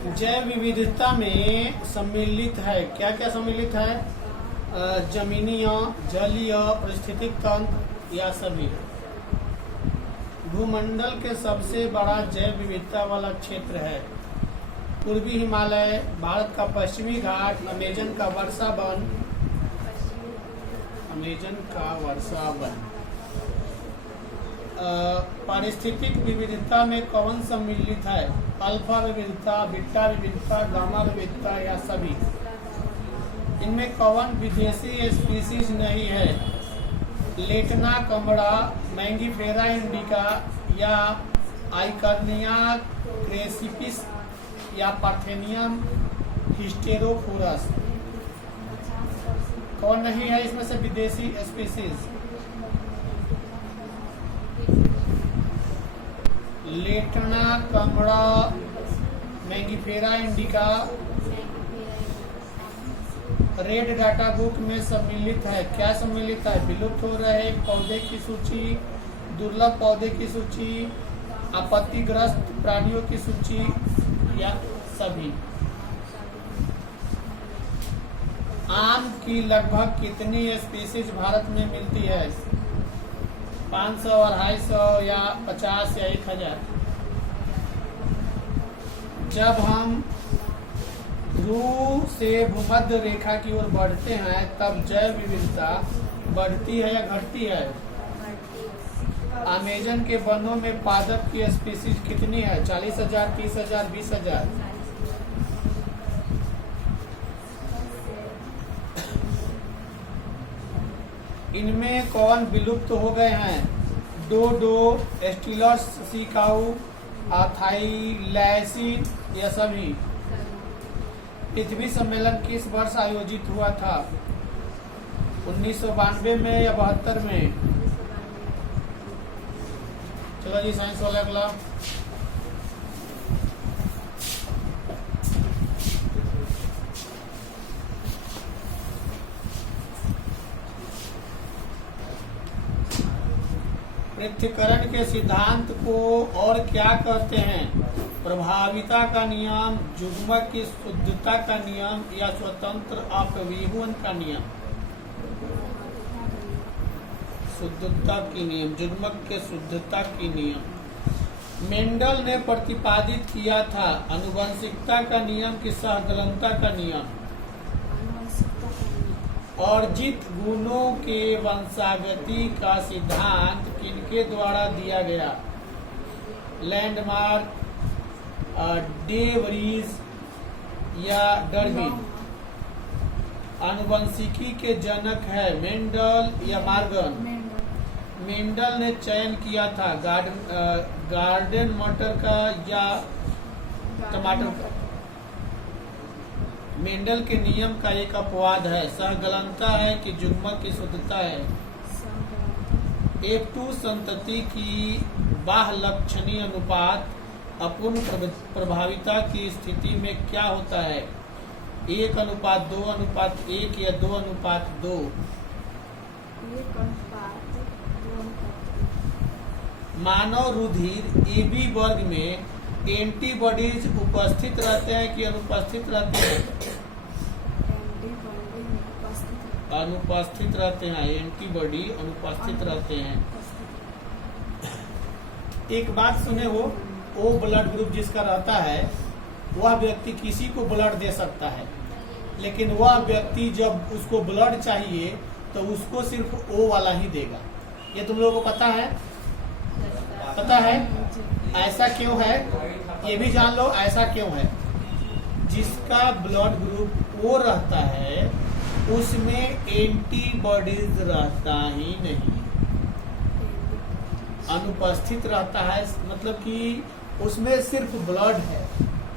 जैव विविधता में सम्मिलित है, क्या क्या सम्मिलित है? जमीनीय, जलीय, पारिस्थितिक तंत्र या सभी। भूमंडल के सबसे बड़ा जैव विविधता वाला क्षेत्र है पूर्वी हिमालय, भारत का पश्चिमी घाट, अमेजन का वर्षा वन। पारिस्थितिक विविधता में कौन सम्मिलित है? अल्फा विविधता, बीटा विविधता, गामा विविधता या सभी। इनमें कौन विदेशी स्पीसीज नहीं है? लेटना कमड़ा, मैंगीफेरा इंडिका या आइकर्निया क्रेसिपिस या पार्थेनियम हिस्टेरोफोरस। कौन नहीं है इसमें से विदेशी स्पीसीज? लेटना कमड़ा, मैंगीफेरा इंडिका रेड डाटा बुक में सम्मिलित है। क्या सम्मिलित है? विलुप्त हो रहे पौधे की सूची, दुर्लभ पौधे की सूची, आपत्तिग्रस्त प्राणियों की सूची या सभी। आम की लगभग कितनी स्पीसीज भारत में मिलती है? 500, 250 या 50 या 1000। जब हम ध्रुव से भूमध्य रेखा की ओर बढ़ते हैं तब जैव विविधता बढ़ती है या घटती है? अमेजन के वनों में पादप की स्पीसीज कितनी है? 40,000, 30,000, 20,000। इनमें कौन विलुप्त हो गए हैं? डोडो, एस्टिलस सिकाऊ, थाईलैसिन या सभी। पृथ्वी सम्मेलन किस वर्ष आयोजित हुआ था? 1992 में या 72 में? चलो जी साइंस वाला अगला। पृथक्करण के सिद्धांत को और क्या कहते हैं? प्रभाविता का नियम, युग्मक की शुद्धता का नियम या स्वतंत्र अपव्यूहन का नियम? शुद्धता की नियम, युग्मक के शुद्धता की नियम। मेंडल ने प्रतिपादित किया था आनुवंशिकता का नियम कि सहगलनता का नियम। अर्जित गुणों के वंशागति का सिद्धांत किनके द्वारा दिया गया? लैंडमार्क, डे वरीज या डार्विन। आनुवंशिकी के जनक है मेंडल या मार्गन? मेंडल ने चयन किया था गार्डन मटर का या टमाटर का। मेंडल के नियम का एक अपवाद है, सहगलनता है कि युग्मक की शुद्धता है। F2 संतति की बाह्य लक्षणीय अनुपात अपूर्ण प्रभाविता की स्थिति में क्या होता है? 1:2:1 या 2:2। मानव रुधिर AB वर्ग में एंटीबॉडीज उपस्थित रहते हैं कि अनुपस्थित रहते हैं? अनुपस्थित रहते हैं। एंटीबॉडी अनुपस्थित रहते हैं। एक बात सुने, वो ब्लड ग्रुप जिसका रहता है वह व्यक्ति किसी को ब्लड दे सकता है, लेकिन वह व्यक्ति जब उसको ब्लड चाहिए तो उसको सिर्फ O वाला ही देगा। ये तुम लोगों को पता है? पता है ऐसा क्यों है? ये भी जान लो ऐसा क्यों है। जिसका ब्लड ग्रुप O रहता है उसमें एंटीबॉडीज रहता ही नहीं, अनुपस्थित रहता है। मतलब कि उसमें सिर्फ ब्लड है,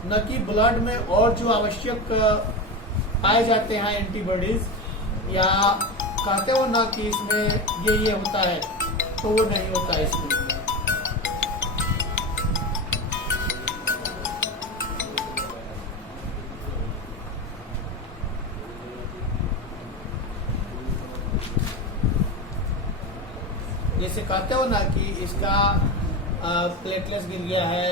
न कि ब्लड में और जो आवश्यक पाए जाते हैं एंटीबॉडीज या कहते हो ना कि इसमें ये होता है, तो वो नहीं होता है इसमें। जैसे कहते हो ना कि इसका प्लेटलेट्स गिर गया है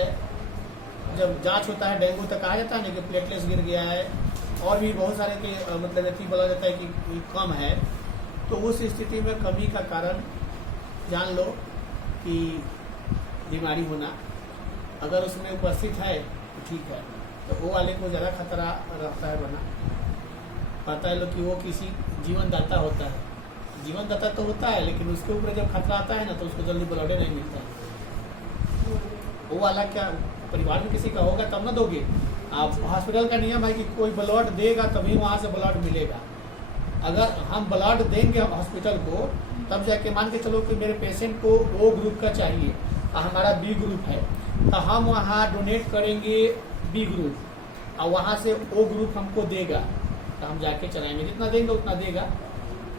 जब जांच होता है डेंगू तक कहा जाता है ना कि प्लेटलेट्स गिर गया है, और भी बहुत सारे के मतलब व्यक्ति बोला जाता है कि कम है, तो उस स्थिति में कमी का कारण जान लो कि बीमारी होना अगर उसमें उपस्थित है तो ठीक है, तो वो वाले को ज़्यादा खतरा रहता है बना। पता है लोग कि वो किसी जीवनदाता होता है, जीवनदाता तो होता है, लेकिन उसके ऊपर जब खतरा आता है ना तो उसको जल्दी ब्लड नहीं मिलता है। वो वाला क्या परिवार में किसी का होगा तब ना दोगे आप। हॉस्पिटल का नियम है कि कोई ब्लड देगा तभी वहाँ से ब्लड मिलेगा। अगर हम ब्लड देंगे हॉस्पिटल को तब जाके मान के चलो कि मेरे पेशेंट को ओ ग्रुप का चाहिए और हमारा बी ग्रुप है, तो हम वहाँ डोनेट करेंगे बी ग्रुप और वहाँ से ओ ग्रुप हमको देगा, तो हम जाके चलाएंगे, जितना देंगे उतना देगा।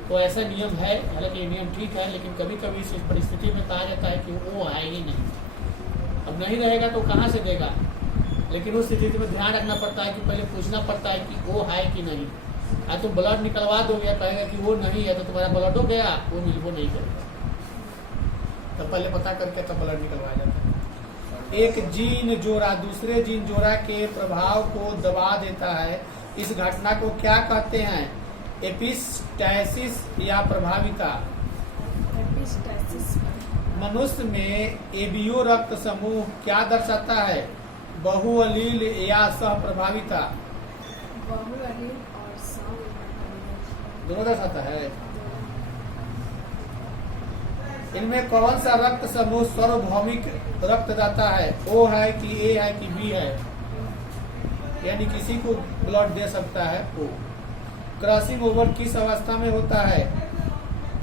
तो ऐसा नियम है, हालांकि ये नियम ठीक है, लेकिन कभी कभी इस परिस्थिति में कहा जाता है कि वो है ही नहीं, अब नहीं रहेगा तो कहाँ से देगा। लेकिन उस स्थिति में ध्यान रखना पड़ता है कि पहले पूछना पड़ता है कि वो है कि नहीं। तुम ब्लड निकलवा दोगे, कहेगा कि वो नहीं है, तो तुम्हारा ब्लड हो गया, वो नहीं करेगा। तो पहले पता करके तब ब्लड निकलवाया जाता है। एक जीन जोड़ा दूसरे जीन जोड़ा के प्रभाव को दबा देता है, इस घटना को क्या कहते हैं? एपिस्टैसिस या प्रभाविता। मनुष्य में एबीओ रक्त समूह क्या दर्शाता है? बहुअलील या सह प्रभाविता? बहुअलील और सह प्रभाविता दोनों दर्शाता है। इनमें कौन सा रक्त समूह सार्वभौमिक रक्तदाता है? ओ है कि ए है कि बी है? यानी किसी को ब्लड दे सकता है ओ। क्रॉसिंग ओवर किस अवस्था में होता है?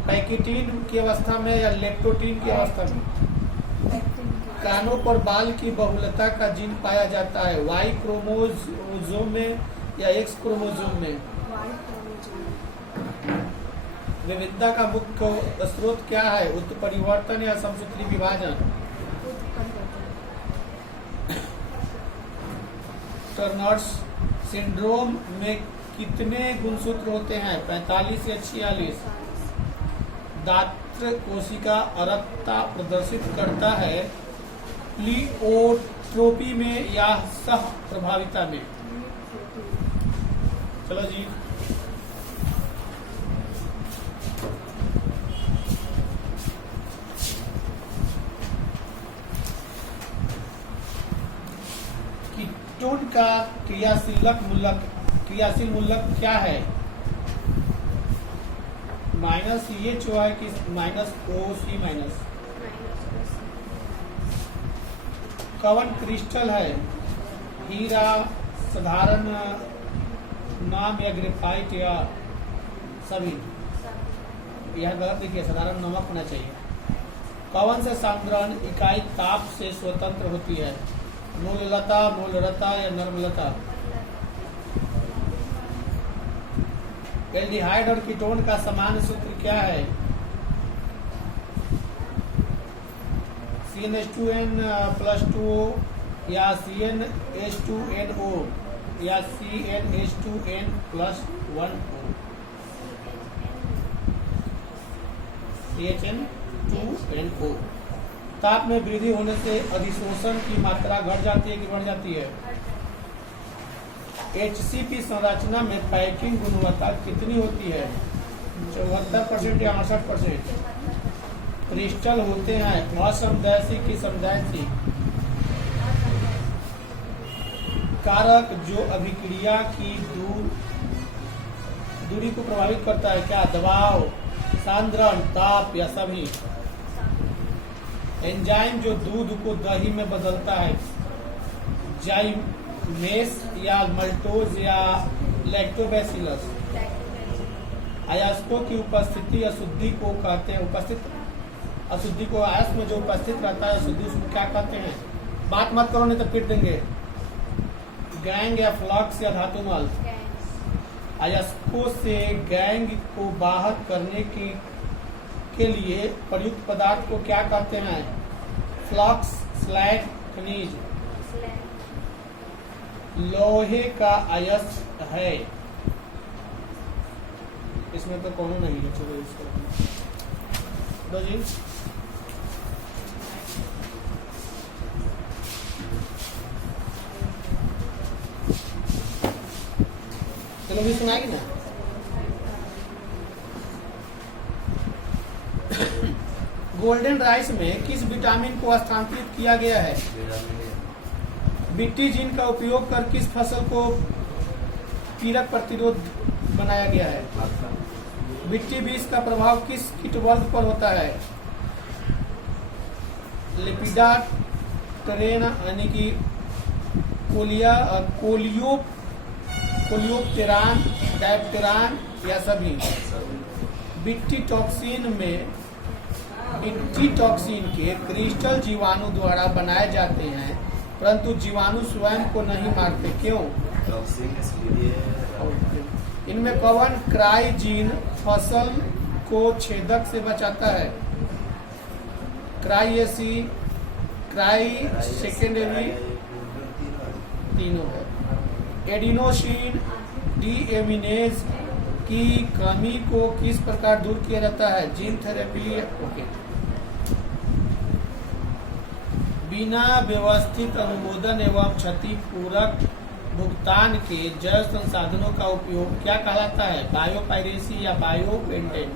पैकिटीन की अवस्था में या लेक्टोटीन की अवस्था में? कानों पर बाल की बहुलता का जीन पाया जाता है वाई क्रोमोसोम में या एक्स क्रोमोसोम में? विविधता का मुख्य स्रोत क्या है? उत्परिवर्तन या समसूत्री विभाजन? टर्नर्स सिंड्रोम में कितने गुणसूत्र होते हैं? 45 या 46? दात्र कोशिका अरक्तता प्रदर्शित करता है प्लीओट्रोपी में या सह प्रभाविता में? चलो जी, कीटोन का क्रियाशील मूलक क्या है? माइनस ये जो है कि माइनस OC माइनस। कवन क्रिस्टल है? हीरा, साधारण नाम या ग्रेफाइट या सभी? यह गलत देखिए, साधारण नमक होना चाहिए। कवन से सांद्रण इकाई ताप से स्वतंत्र होती है? मूललता, मूलरता या नर्मलता? एल्डिहाइड और कीटोन का समान सूत्र क्या है? CnH2n+2O या CnH2nO या CnH2n+1O? CnH2nO। ताप में वृद्धि होने से अधिशोषण की मात्रा घट जाती है कि बढ़ जाती है? HCP संरचना में पैकिंग गुणवत्ता कितनी होती है? 74% या 68%? क्रिस्टल होते हैं असमदैशी की समदैशी? कारक जो अभिक्रिया की दूरी को प्रभावित करता है क्या? दबाव, सांद्रण, ताप या सभी? एंजाइम जो दूध को दही में बदलता है? जाइमेस या मल्टोज या लैक्टोबैसिलस? अयस्कों की उपस्थिति अशुद्धि को कहते हैं। अशुद्धि को अयस्क में जो उपस्थित रहता है अशुद्धि, उसमें क्या कहते हैं? बात मत करो नहीं तो पीट देंगे। गैंग या फ्लक्स या धातुमल? अयस्कों से गैंग को बाहर करने के लिए प्रयुक्त पदार्थ को क्या कहते हैं? फ्लक्स, स्लैग, खनिज? लोहे का अयस्क है, इसमें तो कौन नहीं है। चलो इसको दो जी। तो भी सुनाएगी ना। गोल्डन राइस में किस विटामिन को स्थानांतरित किया गया है? बिट्टी जीन का उपयोग कर किस फसल को कीड़क प्रतिरोध बनाया गया है? बिट्टी बीज का प्रभाव किस कीटवर्ग पर होता है? लिपिडा टरेन यानी कि कोलियोप्टेरान, डायप्टेरान या सभी। बिट्टी टॉक्सिन के क्रिस्टल जीवाणु द्वारा बनाए जाते हैं, परंतु जीवाणु स्वयं को नहीं मारते, क्यों? इनमें कौन क्राई जीन फसल को छेदक से बचाता है? क्राइएसी, क्राई सेकेंडरी, तीनों है। एडिनोसिन डीएमिनेज की कमी को किस प्रकार दूर किया जाता है? Gene therapy. ओके। बिना व्यवस्थित अनुमोदन एवं क्षतिपूरक भुगतान के जैव संसाधनों का उपयोग क्या कहलाता है? बायोपायरेसी या बायोपेंटेंट?